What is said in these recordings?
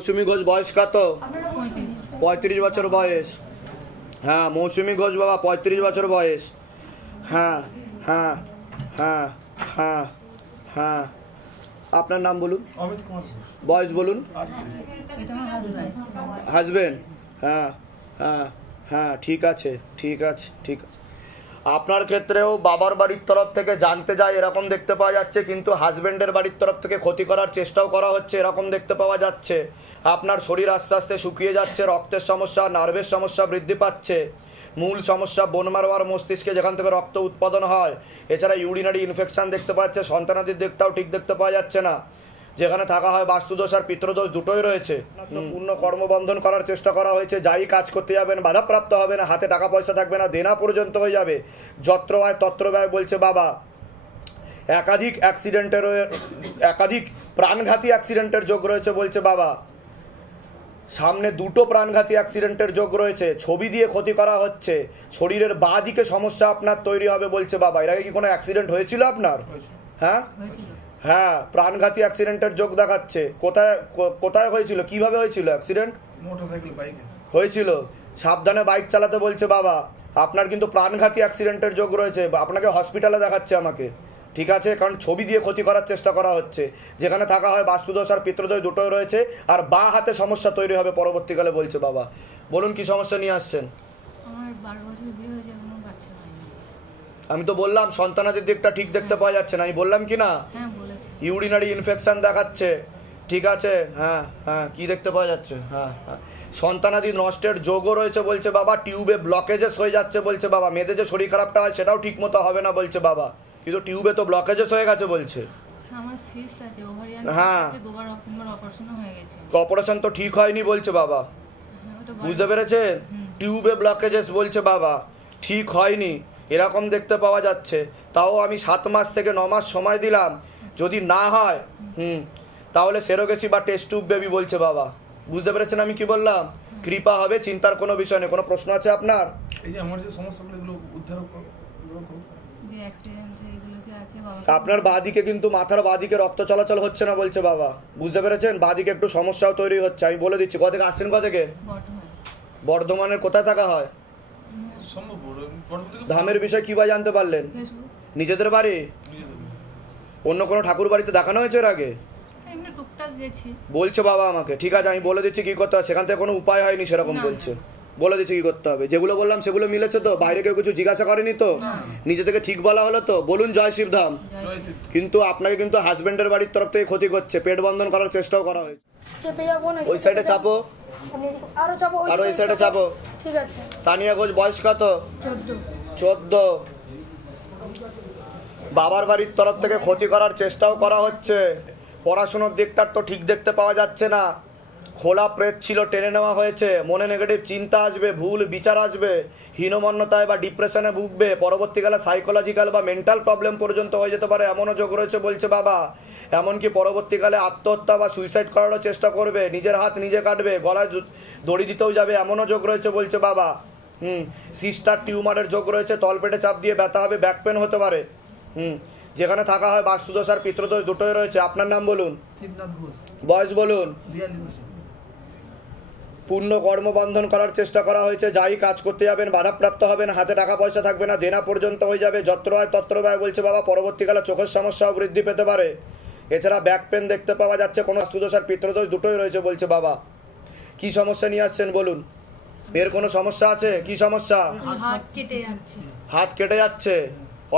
মৌসুমী ঘোষ বয়স কত? 35 বছর বয়স। হ্যাঁ মৌসুমী ঘোষ বাবা 35 বছর বয়স। হ্যাঁ হ্যাঁ হ্যাঁ হ্যাঁ হ্যাঁ আপনার নাম বলুন, বয়স বলুন। হাজবেন্ড? হ্যাঁ হ্যাঁ হ্যাঁ ঠিক আছে ঠিক আছে ঠিক আছে। আপনার ক্ষেত্রেও বাবার বাড়ির তরফ থেকে জানতে যায় এরকম দেখতে পাওয়া যাচ্ছে, কিন্তু হাজবেন্ডের বাড়ির তরফ থেকে ক্ষতি করার চেষ্টাও করা হচ্ছে এরকম দেখতে পাওয়া যাচ্ছে। আপনার শরীর আস্তে আস্তে শুকিয়ে যাচ্ছে, রক্তের সমস্যা, নার্ভের সমস্যা বৃদ্ধি পাচ্ছে। মূল সমস্যা বোন ম্যারো আর মস্তিষ্কে, যেখান থেকে রক্ত উৎপাদন হয়। এছাড়া ইউরিনারি ইনফেকশন দেখতে পাওয়া যাচ্ছে, সন্তানাদির দিকটাও ঠিক দেখতে পাওয়া যাচ্ছে না। যেখানে থাকা হয় বাস্তুদোষ আর পিতৃদোষ দুটোই রয়েছে। পূর্ণ কর্মবন্ধন করার চেষ্টা করা হয়েছে, যাই কাজ করতে যাবেন বাধাপ্রাপ্ত হবে না, হাতে টাকা পয়সা থাকবে না, দেনা পর্যন্ত হয়ে যাবে। যত্র আয় তত্র ব্যয় বলছে বাবা। একাধিক প্রাণঘাতী অ্যাক্সিডেন্টের যোগ রয়েছে বলছে বাবা। সামনে দুটো প্রাণঘাতী অ্যাক্সিডেন্টের যোগ রয়েছে, ছবি দিয়ে ক্ষতি করা হচ্ছে। শরীরের বাঁ দিকে সমস্যা আপনার তৈরি হবে বলছে বাবা। এর আগে কি কোনো অ্যাক্সিডেন্ট হয়েছিল আপনার? হ্যাঁ হ্যাঁ প্রাণঘাতী অ্যাক্সিডেন্টের যোগ দেখাচ্ছে। কোথায় কোথায় হয়েছিল, কিভাবে হয়েছিল অ্যাক্সিডেন্ট? মোটরসাইকেল বাইকে হয়েছিল। সাবধানে বাইক চালাতে বলছে বাবা। আপনার কিন্তু প্রাণঘাতী অ্যাক্সিডেন্টের যোগ রয়েছে, আপনাকে হসপিটালে দেখাচ্ছে আমাকে, ঠিক আছে? কারণ ছবি দিয়ে ক্ষতি করার চেষ্টা করা হচ্ছে। যেখানে থাকা হয় বাস্তুদোষ আর পিতৃদোষ দুটোই রয়েছে, আর বাঁ হাতে সমস্যা তৈরি হবে পরবর্তীকালে বলছে বাবা। বলুন কি সমস্যা নিয়ে আসছেন? আমার 12 বছর বিয়ে হয়েছে, এখনো বাচ্চা হয়নি। আমি তো বললাম সন্তানাদির দিকটা ঠিক দেখতে পাওয়া যাচ্ছে না, আমি বললাম কি না? হ্যাঁ বলেছি। ইউরিনারি ইনফেকশন দেখাচ্ছে, ঠিক আছে? হ্যাঁ হ্যাঁ কি দেখতে পাওয়া যাচ্ছে? হ্যাঁ হ্যাঁ সন্তানাদি নষ্টের যোগও রয়েছে বলছে বাবা। টিউবে ব্লকেজেস হয়ে যাচ্ছে বলছে বাবা। মেয়েদের যে শরীর খারাপটা হয় সেটাও ঠিক মতো হবে না বলছে বাবা, কিন্তু টিউবে তো ব্লকেজেস হয়ে গেছে বলছে। আমার সিস্ট আছে, ওভারিয়ান হ্যাঁ আছে, দুবার অপারেশন হয়ে গেছে। অপারেশন তো ঠিক হয়নি বলছে বাবা, বুঝতে পেরেছেন? টিউবে ব্লকেজেস বলছে বাবা, ঠিক হয়নি এরকম দেখতে পাওয়া যাচ্ছে। তাও আমি 7 মাস থেকে 9 মাস সময় দিলাম, যদি না হয় তাহলে সেরোগেসি বা টেস্ট টিউব বেবি বলছে বাবা। বুঝতে পেরেছেন আমি কি বললাম? কৃপা হবে, চিন্তার কোনো বিষয় নেই। কোনো প্রশ্ন আছে আপনার? এই যে আমার যে সমস্যাগুলো এগুলো উদ্ধার যে অ্যাক্সিডেন্ট এগুলো যে আছে বাবা। আপনার বাঁদিকে কিন্তু মাথার বাঁদিকে রক্ত চলাচল হচ্ছে না বলছে বাবা, বুঝতে পেরেছেন? বাঁদিকে একটু সমস্যাও তৈরি হচ্ছে। আমি বলে দিচ্ছি। কোথা থেকে আসছেন? কোথা থেকে? বর্ধমানের কোথায় থাকা হয়? ধামের বিষয় কি বা জানতে পারলেন? নিজেদের বাড়ি? অন্য কোনো ঠাকুর বাড়িতে দেখানো হয়েছে এর আগে? এমনি টুকটাক গেছি বলছে বাবা আমাকে, ঠিক আছে আমি বলে দিচ্ছি কি করতে হবে। সেখান থেকে কোনো উপায় হয়নি সেরকম বলছে, বলে দিচ্ছি কি করতে হবে। যেগুলো বললাম সেগুলো মিলেছে তো? বাইরে কেউ কিছু জিজ্ঞাসা করেনি তো? নিজে থেকে ঠিক বলা হলো তো? বলুন জয় শিবধাম। কিন্তু আপনাকে কিন্তু হাজবেন্ডের বাড়ির তরফ থেকে ক্ষতি করছে, পেট বন্ধন করার চেষ্টাও করা হয়েছে। ওই সাইডে চাপো, আরো এই সাইডে চাপো। ঠিক আছে। তানিয়া ঘোষ বয়স কত? 14। বাবার বাড়ির তরফ থেকে ক্ষতি করার চেষ্টাও করা হচ্ছে। পড়াশোনার দিকটা তো ঠিক দেখতে পাওয়া যাচ্ছে না। খোলা প্রেত ছিল, টেনে নেওয়া হয়েছে। মনে নেগেটিভ চিন্তা আসবে, ভুল বিচার আসবে, হীনমন্যতায় বা ডিপ্রেশনে ভুগবে। পরবর্তীকালে সাইকোলজিক্যাল বা মেন্টাল প্রবলেম পর্যন্ত হয়ে যেতে পারে, এমনও যোগ রয়েছে বলছে বাবা। এমনকি পরবর্তীকালে আত্মহত্যা বা সুইসাইড করারও চেষ্টা করবে, নিজের হাত নিজে কাটবে, গলায় দড়ি দিতেও যাবে, এমনও যোগ রয়েছে বলছে বাবা। সিস্টার টিউমারের যোগ রয়েছে, তলপেটে চাপ দিয়ে ব্যথা হবে, ব্যাক পেন হতে পারে। যেখানে থাকা হয় বাস্তুদোষ আর পিতৃদোষ দুটোই রয়েছে। আপনার নাম বলুন। শিবনাথ ঘোষ। বয়স বলুন। 42। পূর্ণ কর্মবন্ধন করার চেষ্টা করা হয়েছে, যাই কাজ করতে যাবেন বাধাপ্রাপ্ত হবেন, হাতে টাকা পয়সা থাকবে না, দেনা পর্যন্ত হয়ে যাবে। যত্র আয় তত্র ব্যয় বলছে বাবা। পরবর্তীকালে চোখের সমস্যাও বৃদ্ধি পেতে পারে। এছাড়া ব্যাক পেন দেখতে পাওয়া যাচ্ছে। কোনো বাস্তুদোষ আর পিতৃদোষ দুটোই রয়েছে বলছে বাবা। কি সমস্যা নিয়ে আসছেন বলুন? এর কোনো সমস্যা আছে? কি সমস্যা? হাত কেটে যাচ্ছে। হাত কেটে যাচ্ছে,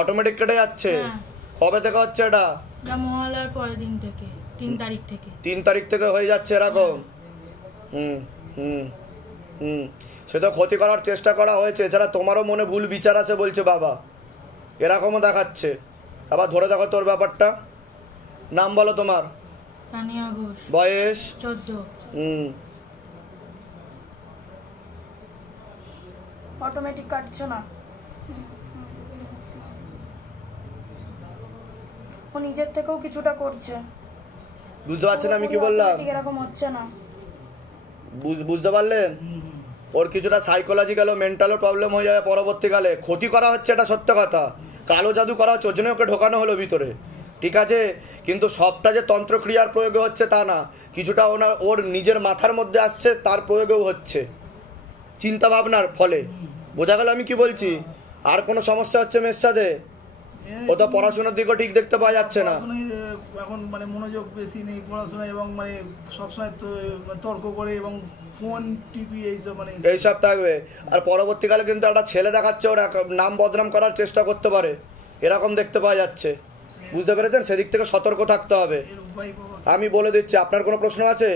অটোমেটিক কেটে যাচ্ছে? কবে থেকে হচ্ছে এটা? মহালয়ার পরের দিন থেকে, 3 তারিখ থেকে। 3 তারিখ থেকে হয়ে যাচ্ছে এরকম? সে তো ক্ষতি করার চেষ্টা করা হয়েছে। এছাড়া তোমারও মনে ভুল বিচার আছে বলছে বাবা, এরকমও দেখাচ্ছে। আবার ধরে দেখো তোর ব্যাপারটা। নাম বলো তোমার। তানিয়া ঘোষ। বয়স? 14। অটোমেটিক কাটছো না? ও নিজের থেকেও কিছুটা করছে। বুঝতে পারছেন আমি কি বললাম? এরকম হচ্ছে না, বুঝতে পারলেন? ওর কিছুটা সাইকোলজিক্যাল ও মেন্টালও প্রবলেম হয়ে যাবে পরবর্তীকালে। ক্ষতি করা হচ্ছে, এটা সত্য কথা। কালো জাদু করা হচ্ছে, ওর জন্য ওকে ঢোকানো হলো ভিতরে। ঠিক আছে, কিন্তু সবটা যে তন্ত্রক্রিয়ার প্রয়োগে হচ্ছে তা না, কিছুটা ওর নিজের মাথার মধ্যে আসছে, তার প্রয়োগেও হচ্ছে চিন্তা ভাবনার ফলে। বোঝা গেল আমি কি বলছি? আর কোনো সমস্যা হচ্ছে মেয়ের সাথে? ও তো পড়াশোনার দিকেও ঠিক দেখতে পাওয়া যাচ্ছে না। এখন মানে মনোযোগ বেশি নেই পড়াশোনা, এবং মানে সবসময় তর্ক করে এবং ফোন টিভি এইসব মানে এইসব থাকবে। আর পরবর্তীকালে কিন্তু একটা ছেলে দেখাচ্ছে, ওর নাম বদনাম করার চেষ্টা করতে পারে, এরকম দেখতে পাওয়া যাচ্ছে। বুঝতে পেরেছেন? সেদিক থেকে সতর্ক থাকতে হবে। এর উপায় পাবো। আমি বলে দিচ্ছি। আপনার কোনো প্রশ্ন আছে?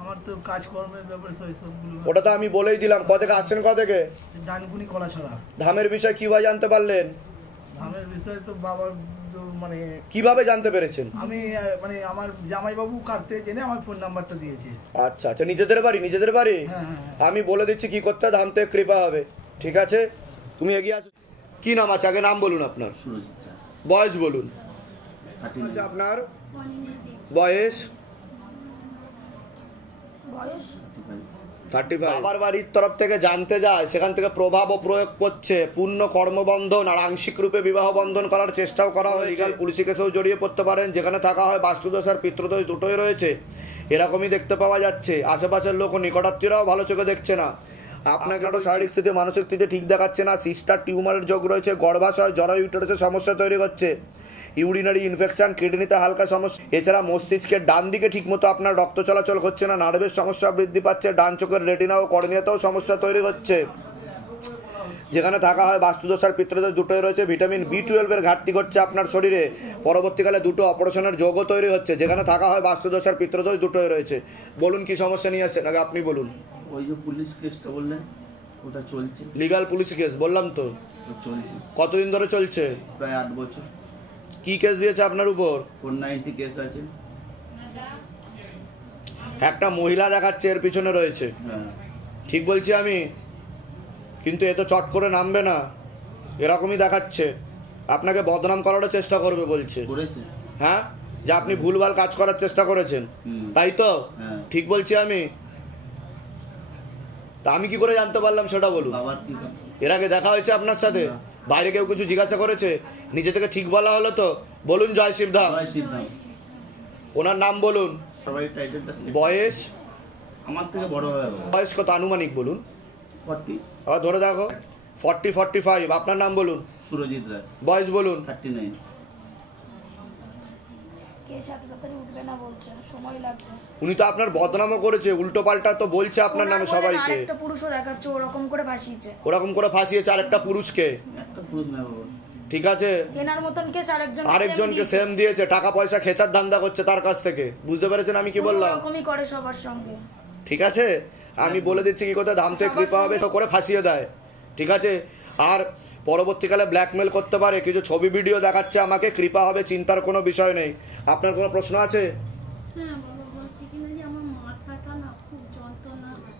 আমার তো কাজকর্মের ব্যাপারে সবগুলো ওটা তো আমি বলেই দিলাম। ক থেকে আসছেন? ক থেকে? ডানকুনি কলা ছড়া। ধামের বিষয় কিভাবে জানতে পারলেন? ধামের বিষয়ে তো বাবার মানে কিভাবে জানতে পেরেছেন? আমি মানে আমার জামাইবাবু কাটতে জেনে আমার ফোন নাম্বারটা দিয়েছে। আচ্ছা আচ্ছা, নিজেদের বাড়ি? নিজেদের বাড়ি। হ্যাঁ হ্যাঁ। আমি বলে দিচ্ছি কি করতে, ধাম থেকে কৃপা হবে। ঠিক আছে, তুমি এগিয়ে আসো। কি নাম আছে? আগে নাম বলুন আপনার, বয়স বলুন। আচ্ছা, আপনার বয়স? বয়স 35। বাবার বাড়ির তরফ থেকে জানতে যায়, সেখান থেকে প্রভাব ও প্রয়োগ করছে, পূর্ণ কর্মবন্ধন আর আংশিক রূপে বিবাহ বন্ধন করার চেষ্টাও করা হয়। লিগাল পুলিশি কেসেও জড়িয়ে পড়তে পারেন, যেখানে থাকা হয় বাস্তুদোষ আর পিতৃদোষ দুটোই রয়েছে, এরকমই দেখতে পাওয়া যাচ্ছে। আশেপাশের লোক ও নিকটাত্মীয়রাও ভালো চোখে দেখছে না। আপনাকে একটা শারীরিক স্থিতি মানসিক স্থিতি ঠিক দেখাচ্ছে না। সিস্টার টিউমারের যোগ রয়েছে, গর্ভাশয় জরায়ু ইউটেরাসের সমস্যা তৈরি করছে, ইউরিনারি ইনফেকশন, কিডনিতে হালকা সমস্যা। এছাড়া মস্তিষ্কের ডান দিকে ঠিকমতো আপনার রক্ত চলাচল হচ্ছে না, নার্ভের সমস্যা বৃদ্ধি পাচ্ছে, ডান চোখের রেটিনা ও কর্নিয়াতেও সমস্যা তৈরি হচ্ছে। যেখানে থাকা হয় বাস্তুদোষ আর পিতৃদোষ দুটোই রয়েছে। ভিটামিন B12 এর ঘাটতি ঘটছে আপনার শরীরে। পরবর্তীকালে দুটো অপারেশনের যোগও তৈরি হচ্ছে। যেখানে থাকা হয় বাস্তুদোষ আর পিতৃদোষ দুটোই রয়েছে। বলুন কি সমস্যা নিয়ে আসছেন? আগে আপনি বলুন। ওই যে পুলিশ কেসটা বললেন, ওটা চলছে। লিগাল পুলিশ কেস বললাম তো, চলছে কতদিন ধরে চলছে? প্রায় 8 বছর। কি কেস দিয়েছে আপনার উপর? 490 কেস আছে। একটা মহিলা দেখাচ্ছে এর পিছনে রয়েছে, হ্যাঁ, ঠিক বলছি আমি? কিন্তু এ তো চট করে নামবে না, এরকমই দেখাচ্ছে। আপনাকে বদনাম করারও চেষ্টা করবে বলছে। করেছে। হ্যাঁ, যে আপনি ভুলভাল কাজ করার চেষ্টা করেছেন, তাই তো? হ্যাঁ। ঠিক বলছি আমি? তা আমি কি করে জানতে পারলাম সেটা বলুন। বাবার কি? এর আগে দেখা হয়েছে আপনার সাথে? না। বাইরে কেউ কিছু জিজ্ঞাসা করেছে? নিজে থেকে ঠিক বলা হলো তো? বলুন জয় শিবধাম। জয় শ্রীরাম। ওনার নাম বলুন। সবাই টাইটেলটা বয়স? আমার থেকে বড় হবে। বয়স কত আনুমানিক বলুন? 40। আবার ধরে দেখো। 40-45। আপনার নাম বলুন। সুরজিৎ রায়। বয়স বলুন। 39। কেস এত তাড়াতাড়ি উঠবে না বলছে, সময় লাগবে। উনি তো আপনার বদনামও করেছে, উল্টো পাল্টা তো বলছে আপনার নামে সবাইকে। আরেকটা পুরুষও দেখাচ্ছে ওরকম করে ভাসিয়েছে। ওরকম করে ফাঁসিয়েছে আরেকটা পুরুষকে। একটা পুরুষ না বাবা। ঠিক আছে, এনার মতন কেস আরেকজনকে সেম দিয়েছে, টাকা পয়সা খেচার ধান্দা করছে তার কাছ থেকে। বুঝতে পেরেছেন আমি কি বললাম? এরকমই করে সবার সঙ্গে। ঠিক আছে, আমি বলে দিচ্ছি কি কথা, ধাম থেকে কৃপা হবে তো করে ফাঁসিয়ে দেয়। ঠিক আছে, আর পরবর্তীকালে ব্ল্যাকমেল করতে পারে, কিছু ছবি ভিডিও দেখাচ্ছে আমাকে, কৃপা হবে, চিন্তার কোনো বিষয় নেই। আপনার কোনো প্রশ্ন আছে? হ্যাঁ বাবা, বলছি কিনা যে আমার মাথাটা না খুব যন্ত্রণা হয়।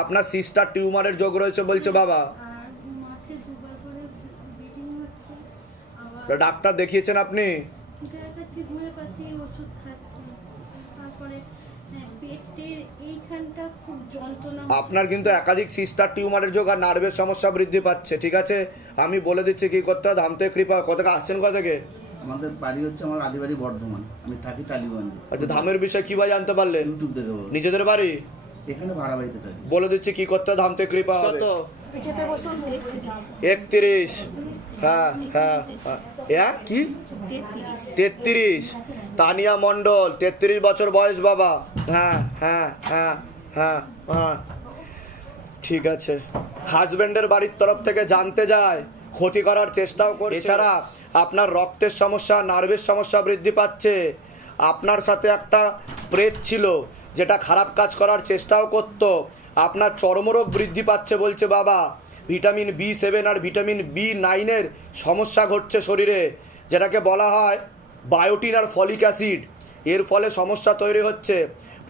আপনার সিস্টার টিউমারের যোগ রয়েছে বলছে বাবা। আর মাসে 2বার করে ব্লিডিং হচ্ছে। আবার ডাক্তার দেখিয়েছেন আপনি? দেখাচ্ছি, হোমিওপ্যাথি ওষুধ খাচ্ছি। তারপরে পেটের এইখানটা খুব যন্ত্রণা। আপনার কিন্তু একাধিক সিস্টার টিউমারের যোগ আর নার্ভের সমস্যা বৃদ্ধি পাচ্ছে। ঠিক আছে, আমি বলে দিচ্ছি কি করতে হবে। ধাম থেকে কৃপা। কত থেকে আসছেন? কত থেকে? আমাদের বাড়ি হচ্ছে, আমার আদি বাড়ি বর্ধমান, আমি থাকি টালিগঞ্জে। আচ্ছা, ধামের বিষয় কিভাবে জানতে পারলেন? ইউটিউব দেখে বাবা। নিজেদের বাড়ি? এখানে ভাড়া বাড়িতে থাকি। বলে দিচ্ছি কি করতে হবে। ধাম থেকে কৃপা হবে। 31। হ্যাঁ হ্যাঁ হ্যাঁ। কি 33? তানিয়া মণ্ডল, 33 বছর বয়স বাবা। হ্যাঁ হ্যাঁ হ্যাঁ হ্যাঁ হ্যাঁ, ঠিক আছে। হাজবেন্ডের বাড়ির তরফ থেকে জানতে যায়, ক্ষতি করার চেষ্টাও করে। এছাড়া আপনার রক্তের সমস্যা, নার্ভের সমস্যা বৃদ্ধি পাচ্ছে। আপনার সাথে একটা প্রেত ছিল যেটা খারাপ কাজ করার চেষ্টাও করত। আপনার চর্মরোগ বৃদ্ধি পাচ্ছে বলছে বাবা। ভিটামিন B7 আর ভিটামিন B9 এর সমস্যা ঘটছে শরীরে, যেটাকে বলা হয় বায়োটিন আর ফলিক অ্যাসিড। এর ফলে সমস্যা তৈরি হচ্ছে।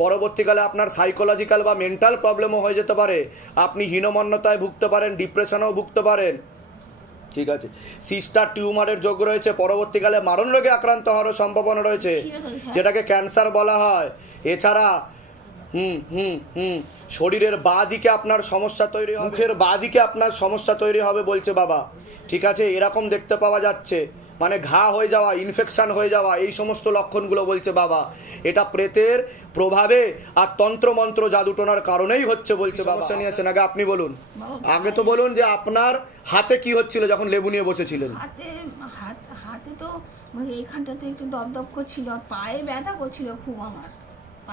পরবর্তীকালে আপনার সাইকোলজিক্যাল বা মেন্টাল প্রবলেমও হয়ে যেতে পারে। আপনি হীনমন্যতায় ভুগতে পারেন, ডিপ্রেশনেও ভুগতে পারেন। ঠিক আছে, সিস্টার টিউমারের যোগ রয়েছে। পরবর্তীকালে মারণ রোগে আক্রান্ত হওয়ার সম্ভাবনা রয়েছে, যেটাকে ক্যান্সার বলা হয়। এছাড়া শরীরের বাঁ দিকে আপনার সমস্যা তৈরি হবে, মুখের বাঁ দিকে আপনার সমস্যা তৈরি হবে বলছে বাবা। ঠিক আছে, এরকম দেখতে পাওয়া যাচ্ছে। মানে ঘা হয়ে যাওয়া, ইনফেকশন হয়ে যাওয়া, এই সমস্ত লক্ষণগুলো বলছে বাবা এটা প্রেতের প্রভাবে আর তন্ত্রমন্ত্র জাদুটোনার কারণেই হচ্ছে বলছে বাবা। নিয়ে আসেন আগে আপনি বলুন, আগে তো বলুন যে আপনার হাতে কি হচ্ছিল যখন লেবু নিয়ে বসেছিলেন? হাতে তো মানে এইখানটাতে একটু দপদপ করছিল, আর পায়ে ব্যথা করছিল খুব আমার।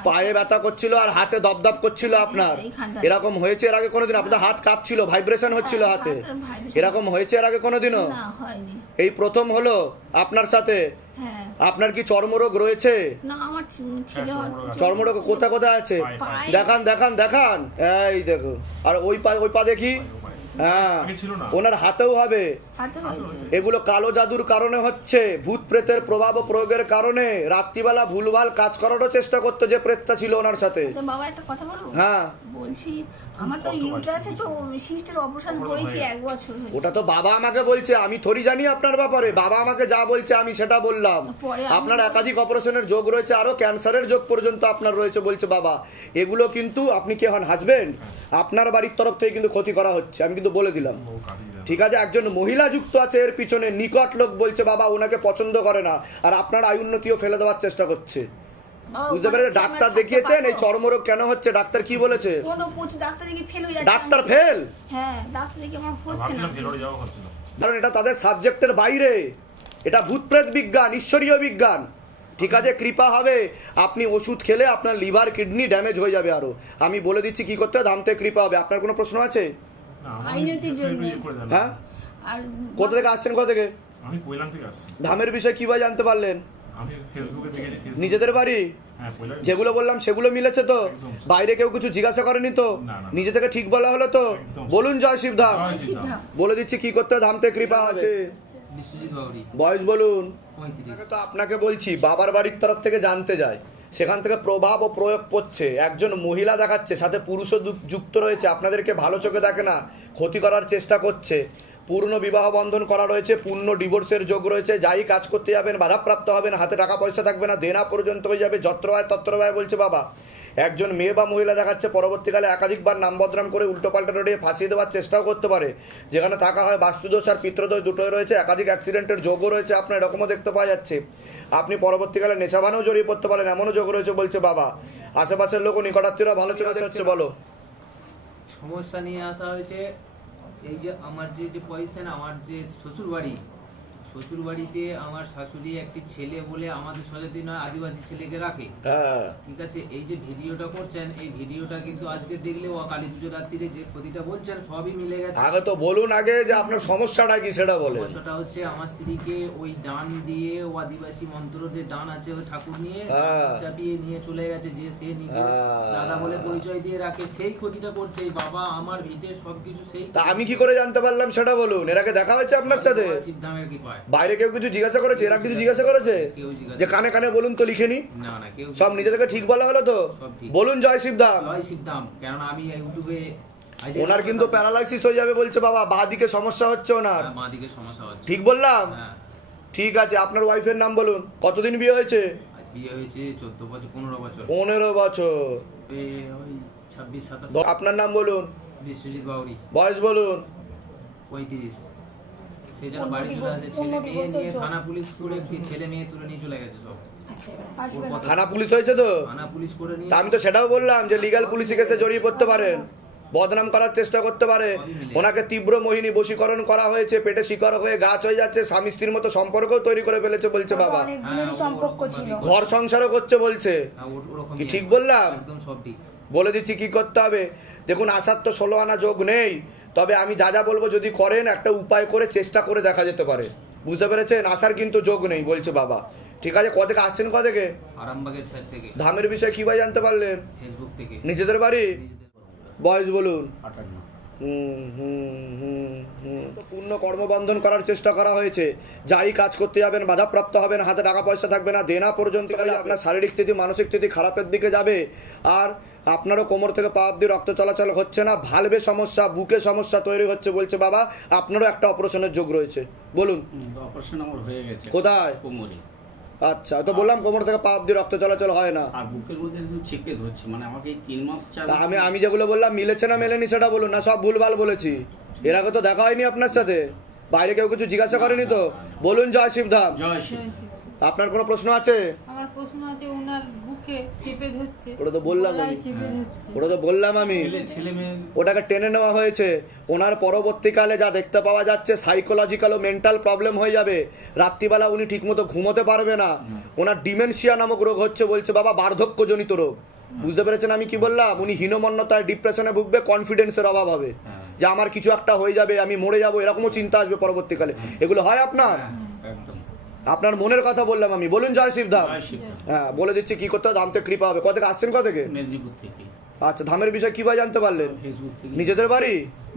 পায়ে ব্যথা করছিল আর হাতে দপদপ করছিল আপনার, এইখানটা। এরকম হয়েছে এর আগে কোনোদিন? আপনার হাত কাঁপছিল, ভাইব্রেশন হচ্ছিল হাতে, হাতের vibration। এরকম হয়েছে এর আগে কোনোদিনও? না, হয়নি। এই প্রথম হলো আপনার সাথে? হ্যাঁ। আপনার কি চর্মরোগ রয়েছে? না, আমার ছেলে চর্মরোগ কোথায় কোথায় আছে? পায়ে। দেখান দেখান দেখান, এই দেখো। আর ওই পা দেখি, হ্যাঁ ওনার হাতেও হবে। হাতে হয়েছে। এগুলো কালো জাদুর কারণে হচ্ছে, ভূত প্রেতের প্রভাব ও প্রয়োগের কারণে। রাত্রিবেলা ভুলভাল কাজ করারও চেষ্টা করতো যে প্রেতটা ছিল ওনার সাথে। আচ্ছা বাবা, একটা কথা বলবো? হ্যাঁ বলছি আমার তো ইউট্রাসে তো সিস্টের অপারেশন হয়েছে 1 বছর হয়েছে। ওটা তো বাবা আমাকে বলছে, আমি থরি জানি আপনার ব্যাপারে। বাবা আমাকে যা বলছে আমি সেটা বললাম। পরে আমি- আপনার একাধিক অপারেশনের যোগ রয়েছে, আরো ক্যান্সারের যোগ পর্যন্ত আপনার রয়েছে বলছে বাবা। এগুলো কিন্তু আপনি কে হন? হাজবেন্ড। আপনার বাড়ির তরফ থেকে কিন্তু ক্ষতি করা হচ্ছে, আমি কিন্তু বলে দিলাম। ঠিক আছে, একজন মহিলা যুক্ত আছে এর পিছনে, নিকট লোক বলছে বাবা ওনাকে পছন্দ করে না, আর আপনার আয়ুন্নতিও ফেলে দেওয়ার চেষ্টা করছে। বাবা, বুঝতে ওখানে পেরেছেন? কি ডাক্তার আমরা দেখিয়েছেন থাকতে এই চর্মরোগ কেন হচ্ছে? ডাক্তার কি বলেছে? কোনো প্রচুর ডাক্তার দেখে ফেল হয়ে যাচ্ছে। Doctor fail? হ্যাঁ, ডাক্তার দেখে আমার হচ্ছে না। কারণ এটা তাদের সাবজেক্টের বাইরে, এটা ভূতপ্রেত বিজ্ঞান, ঈশ্বরীয় বিজ্ঞান। ঠিক আছে, কৃপা হবে। আপনি ওষুধ খেলে আপনার লিভার কিডনি ড্যামেজ হয়ে যাবে আরো। আমি বলে দিচ্ছি কি করতে হবে, ধাম থেকে কৃপা হবে। আপনার কোনো প্রশ্ন আছে? আইনতির জন্য। হ্যাঁ, আর কোথা থেকে আসছেন? কোথা থেকে? আমি কৈলাম থেকে আসছি। ধামের বিষয়ে কিভাবে জানতে পারলেন? আমি ফেসবুকে দেখেছি। নিজেদের বাড়ি? হ্যাঁ, কৈলাম। যেগুলো বললাম সেগুলো মিলেছে তো? বাইরে কেউ কিছু জিজ্ঞাসা করেনি তো? না, না। নিজে থেকে ঠিক বলা হলো তো? একদম। বলুন জয় শিবধাম। জয় সিদ্ধা। বলে দিচ্ছি কি করতে হবে, ধাম থেকে কৃপা আছে। বিশ্বজিৎ বাউরি, বয়স বলুন। 35। তো আপনাকে বলছি বাবার বাড়ির তরফ থেকে জানতে যায়, সেখান থেকে প্রভাব ও প্রয়োগ করছে। একজন মহিলা দেখাচ্ছে, সাথে পুরুষও যুক্ত রয়েছে। আপনাদেরকে ভালো চোখে দেখে না, ক্ষতি করার চেষ্টা করছে। পূর্ণ বিবাহ বন্ধন করা রয়েছে, পূর্ণ ডিভোর্সের যোগ রয়েছে। যাই কাজ করতে যাবেন বাধাপ্রাপ্ত হবেন, হাতে টাকা পয়সা থাকবে না, দেনা পর্যন্ত হয়ে যাবে, যত্র হয় তত্র হয় বলছে বাবা। একজন মেয়ে বা মহিলা দেখাচ্ছে পরবর্তীকালে একাধিকবার নাম বদনাম করে উল্টোপাল্টা রোডে ফাঁসিয়ে দেওয়ার চেষ্টাও করতে পারে। যেখানে থাকা হয় বাস্তুদোষ আর পিতৃদোষ দুটোই রয়েছে, একাধিক অ্যাক্সিডেন্টের যোগও রয়েছে। আপনার এরকমও দেখতে পাওয়া যাচ্ছে। আপনি পরবর্তীকালে নেশাভানেও জড়িয়ে পড়তে পারেন, এমনও যোগ রয়েছে বলছে বাবা। আশেপাশের লোক নিকটাত্মীয়রা ভালো চলে হচ্ছে। বলো। সমস্যা নিয়ে আসা হয়েছে। এই যে আমার যে পয়সা, আমার যে শ্বশুর বাড়িতে আমার শাশুড়ি একটি ছেলে বলে আমাদের সজাতি নয় আদিবাসী ছেলেকে রাখে। হ্যাঁ, ঠিক আছে, এই যে ভিডিওটা করছেন, এই ভিডিওটা কিন্তু আজকে দেখলে ও কালী পুজো রাত্রিরে যে ক্ষতিটা বলছেন সবই মিলে গেছে। আগে তো বলুন আগে যে আপনার সমস্যাটা কি সেটা বলে। সমস্যাটা হচ্ছে আমার স্ত্রীকে ওই ডান দিয়ে, ও আদিবাসী মন্ত্র যে ডান আছে ওই ঠাকুর নিয়ে চাপিয়ে নিয়ে চলে গেছে, যে সে নিজে দাদা বলে পরিচয় দিয়ে রাখে, সেই ক্ষতিটা করছে এই বাবা আমার ভিটের সবকিছু। সেই তা আমি কি করে জানতে পারলাম সেটা বলুন। এর আগে দেখা হয়েছে আপনার সাথে? সিদ্ধামের কি পায়? বাইরে কেউ কিছু জিজ্ঞাসা করেছে? এরা কিছু জিজ্ঞাসা করেছে কেউ জিজ্ঞাসা যে কানে কানে বলুন তো লিখে নি? না না, কেউ সব নিজে থেকে ঠিক বলা হলো তো? সব ঠিক। বলুন জয় শিবধাম। জয় সিদ্ধাম। কেননা আমি ইউটিউবে ওনার কিন্তু প্যারালাইসিস হয়ে যাবে বলছে বাবা, বাঁ দিকে সমস্যা হচ্ছে ওনার। মা দিকে সমস্যা হচ্ছে। ঠিক বললাম? হ্যাঁ, ঠিক আছে, আপনার ওয়াইফের নাম বলুন। কতদিন বিয়ে হয়েছে? আজ বিয়ে হয়েছে 14 বছর 15 বছর। 15 বছর। ওই 26-27। আপনার নাম বলুন। বিশ্বজিৎ বাউরি, বয়স বলুন। 35। সে যেন বাড়ি চলে আসে, ছেলে মেয়ে নিয়ে থানা পুলিশ করে ছেলে মেয়ে তুলে নিয়ে চলে গেছে সব। আসবে না। থানা পুলিশ হয়েছে তো? থানা পুলিশ করে নিয়ে তা আমি তো সেটাও বললাম যে লিগ্যাল পুলিশি কেসে জড়িয়ে পড়তে পারেন, বদনাম করার চেষ্টা করতে পারে। ওনাকে তীব্র মোহিনী বশীকরণ করা হয়েছে, পেটে শিকড় হয়ে গাছ হয়ে যাচ্ছে, স্বামী স্ত্রীর মতো সম্পর্কও তৈরি করে ফেলেছে বলছে বাবা। অনেক দিনেরই সম্পর্ক ছিল। ঘর সংসারও করছে বলছে। ওরকম কি ঠিক বললাম? একদম সব ঠিক। বলে দিচ্ছি কি করতে হবে। দেখুন, আসার তো 16 আনা যোগ নেই, তবে আমি যা যা বলবো যদি করেন একটা উপায় করে চেষ্টা করে দেখা যেতে পারে। বুঝতে পেরেছেন? আসার কিন্তু যোগ নেই বলছে বাবা। ঠিক আছে, কোথা থেকে আসছেন? কোথা থেকে? আরামবাগের সাইড থেকে। ধামের বিষয়ে কিভাবে জানতে পারলেন? ফেসবুক থেকে। নিজেদের বাড়ি? বয়স বলুন। 58। পূর্ণ কর্মবন্ধন করার চেষ্টা করা হয়েছে। যাই কাজ করতে যাবেন বাধাপ্রাপ্ত হবেন, হাতে টাকা পয়সা থাকবে না, দেনা পর্যন্ত আপনার শারীরিক স্থিতি মানসিক স্থিতি খারাপের দিকে যাবে। আর আপনারও কোমর থেকে পা অব্দি রক্ত চলাচল হচ্ছে না, ভালভে সমস্যা, বুকে সমস্যা তৈরি হচ্ছে বলছে বাবা। আপনারও একটা অপারেশনের যোগ রয়েছে। বলুন। অপারেশন আমার হয়ে গেছে। কোথায়? কোমরে। আচ্ছা, তো বললাম কোমর থেকে পা অব্দি রক্ত চলাচল হয় না, আর বুকের মধ্যে একটু চেপে ধরছে, মানে আমাকে এই 3 মাস 4 তা আমি যেগুলো বললাম মিলেছে না মেলেনি সেটা বলুন না, সব ভুলভাল বলেছি। এর আগে তো দেখা হয়নি আপনার সাথে। বাইরে কেউ কিছু জিজ্ঞাসা করেনি তো? বলুন জয় শিবধাম। জয় শিব। আপনার কোনো প্রশ্ন আছে? আমার প্রশ্ন আছে, ওনার বুকে চেপে ধরছে, ওটা তো বললাম আমি, গলায় চেপে ধরছে। ওটা তো বললাম আমি, ছেলে মেয়ে ওটাকে টেনে নেওয়া হয়েছে। ওনার পরবর্তীকালে যা দেখতে পাওয়া যাচ্ছে সাইকোলজিক্যাল ও মেন্টাল প্রবলেম হয়ে যাবে। রাত্রিবেলা উনি ঠিকমতো ঘুমোতে পারবে না। ওনার ডিমেনশিয়া নামক রোগ হচ্ছে বলছে বাবা, বার্ধক্যজনিত রোগ। বুঝতে পেরেছেন আমি কি বললাম? উনি হীনমন্যতায়, ডিপ্রেশনে ভুগবে, কনফিডেন্সের অভাব হবে, যে আমার কিছু একটা হয়ে যাবে, আমি মরে যাবো, এরকমও চিন্তা আসবে পরবর্তীকালে। এগুলো হয় আপনার? একদম। আপনার মনের কথা বললাম আমি। বলুন জয় শিবধাম। জয় শিব। হ্যাঁ, বলে দিচ্ছি কি করতে হবে, ধাম থেকে কৃপা হবে। কোথা থেকে আসছেন? কোথা থেকে? মেদিনীপুর থেকে। আচ্ছা, ধামের বিষয় কিভাবে জানতে পারলেন? ফেসবুক থেকে। নিজেদের বাড়ি?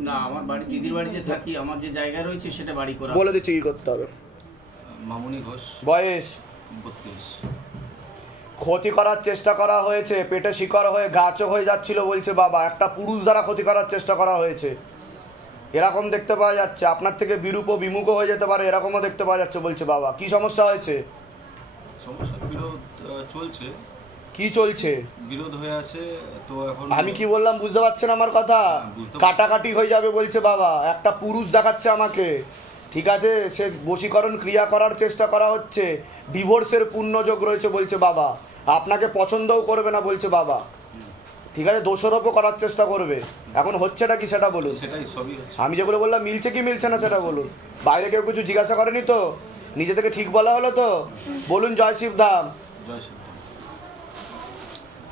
না, আমার বাড়ি দিদির বাড়িতে থাকি, আমার যে জায়গা রয়েছে সেটা বাড়ি করা। বলে দিচ্ছি কি করতে হবে। মামুনি ঘোষ, বয়স 32। ক্ষতি করার চেষ্টা করা হয়েছে, পেটে শিকড় হয়ে গাছও হয়ে যাচ্ছিল বলছে বাবা। একটা পুরুষ দ্বারা ক্ষতি করার চেষ্টা করা হয়েছে, এরকম দেখতে পাওয়া যাচ্ছে। আপনার থেকে বিরূপ ও বিমুখ হয়ে যেতে পারে, এরকমও দেখতে পাওয়া যাচ্ছে বলছে বাবা। কি সমস্যা হয়েছে? সমস্যা বিরোধ চলছে, কি চলছে? বিরোধ হয়ে আছে তো এখন। আমি কি বললাম বুঝতে পারছেন আমার কথা? বুঝতে কাটাকাটি হয়ে যাবে বলছে বাবা। একটা পুরুষ দেখাচ্ছে আমাকে, ঠিক আছে, সে বশীকরণ ক্রিয়া করার চেষ্টা করা হচ্ছে। ডিভোর্সের পূর্ণযোগ রয়েছে বলছে বাবা। আপনাকে পছন্দও করবে না বলছে বাবা, ঠিক আছে, দোষারোপও করার চেষ্টা করবে। এখন হচ্ছেটা কি সেটা বলুন। সেটাই সবই হচ্ছে। আমি যেগুলো বললাম মিলছে কি মিলছে না সেটা বলুন। বাইরে কেউ কিছু জিজ্ঞাসা করেনি তো? নিজে থেকে ঠিক বলা হলো তো? বলুন জয় শিবধাম। জয় শিব।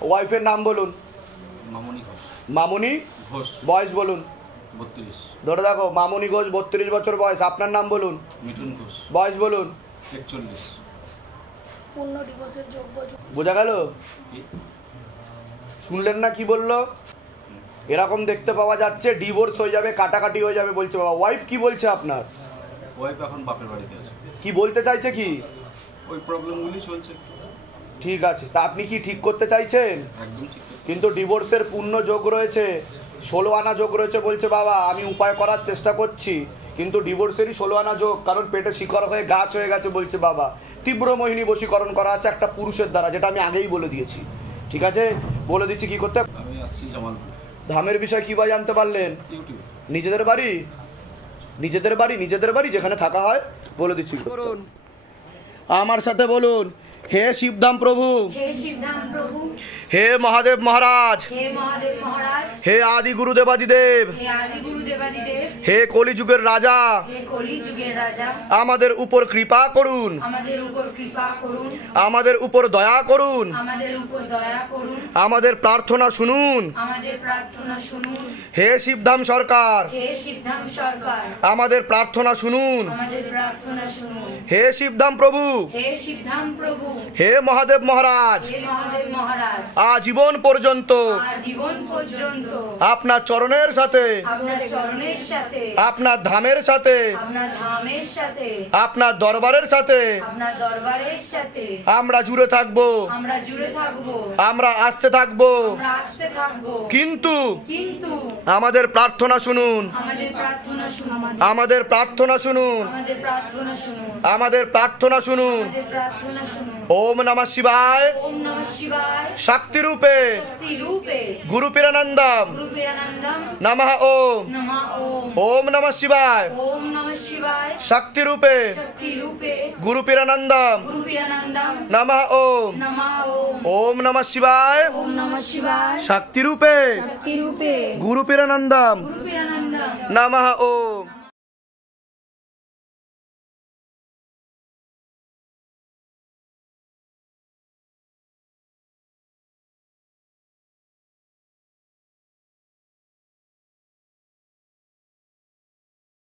ওয়াইফের নাম বলুন। মামুনি ঘোষ। মামুনি ঘোষ, বয়স বলুন। 32। ধরে দেখো, মামুনি ঘোষ 32 বছর বয়স। আপনার নাম বলুন। মিঠুন ঘোষ, বয়স বলুন। 41। পূর্ণ দিবসের যোগ্য। বোঝা গেল? শুনলেন না কি বললো? এরকম দেখতে পাওয়া যাচ্ছে, ডিভোর্স হয়ে যাবে, কাটাকাটি হয়ে যাবে বলছে বাবা। ওয়াইফ কি বলছে আপনার? ওয়াইফ এখন বাপের বাড়িতে আছে। কি বলতে চাইছে কি? ওই প্রবলেমগুলি চলছে। ঠিক আছে, তা আপনি কি ঠিক করতে চাইছেন? একদম ঠিক। কিন্তু ডিভোর্সের পূর্ণ যোগ রয়েছে, 16 আনা যোগ রয়েছে বলছে বাবা। আমি উপায় করার চেষ্টা করছি, কিন্তু ডিভোর্সেরই 16 আনা যোগ, কারণ পেটে শিকড় হয়ে গাছ হয়ে গেছে বলছে বাবা। তীব্র মোহিনী বশীকরণ করা আছে একটা পুরুষের দ্বারা, যেটা আমি আগেই বলে দিয়েছি। ঠিক আছে, বলে দিচ্ছি কি করতে। আমি আসছি জামালপুর। ধামের বিষয় কিভাবে জানতে পারলেন? ইউটিউব। নিজেদের বাড়ি? নিজেদের বাড়ি, নিজেদের বাড়ি যেখানে থাকা হয়। বলে দিচ্ছি করুন। আমার সাথে বলুন, হে শিবধাম প্রভু, হে শিবধাম প্রভু, হে মহাদেব মহারাজ, হে মহাদেব মহারাজ, হে আদি গুরুদেবাদিদেব, হে আদি গুরুদেবাদিদেব, হে কলিযুগের রাজা, হে কলিযুগের রাজা, আমাদের উপর কৃপা করুন, আমাদের উপর কৃপা করুন, আমাদের উপর দয়া করুন, আমাদের উপর দয়া করুন, আমাদের প্রার্থনা শুনুন। আমাদের প্রার্থনা শুনুন। হে শিবধাম সরকার, হে শিবধাম সরকার, আমাদের প্রার্থনা শুনুন। আমাদের প্রার্থনা শুনুন। হে শিবধাম প্রভু, হে শিবধাম প্রভু, হে মহাদেব মহারাজ, হে মহাদেব মহারাজ, আজীবন পর্যন্ত আজীবন পর্যন্ত আপনার চরণের সাথে, আপনার চরণের সাথে, আপনার ধামের সাথে, আপনার ধামের সাথে, আপনার দরবারের সাথে আপনার দরবারের সাথে আমরা জুড়ে থাকবো, আমরা জুড়ে থাকবো, আমরা আসতে থাকবো। আমরা আসতে থাকবো। কিন্তু কিন্তু আমাদের প্রার্থনা শুনুন, আমাদের প্রার্থনা শুনুন, আমাদের প্রার্থনা শুনুন, আমাদের প্রার্থনা শুনুন, আমাদের প্রার্থনা শুনুন। আমাদের প্রার্থনা শুনুন। ওম নমঃ শিবায়, ওম নমঃ শিবায়, শক্তি রূপে শক্তি রূপে, গুরু পিরানন্দম গুরু পিরানন্দম নমঃ ওম। নমঃ ওম। ওম নমঃ শিবায়, ওম নমঃ শিবায়, শক্তি রূপে শক্তি রূপে, গুরু পিরানন্দম গুরু পিরানন্দম নমঃ ওম। নমঃ ওম। ওম নমঃ শিবায়, ওম নমঃ শিবায়, শক্তি রূপে শক্তি রূপে গুরু পিরানন্দম গুরু পিরানন্দম নমঃ ওম।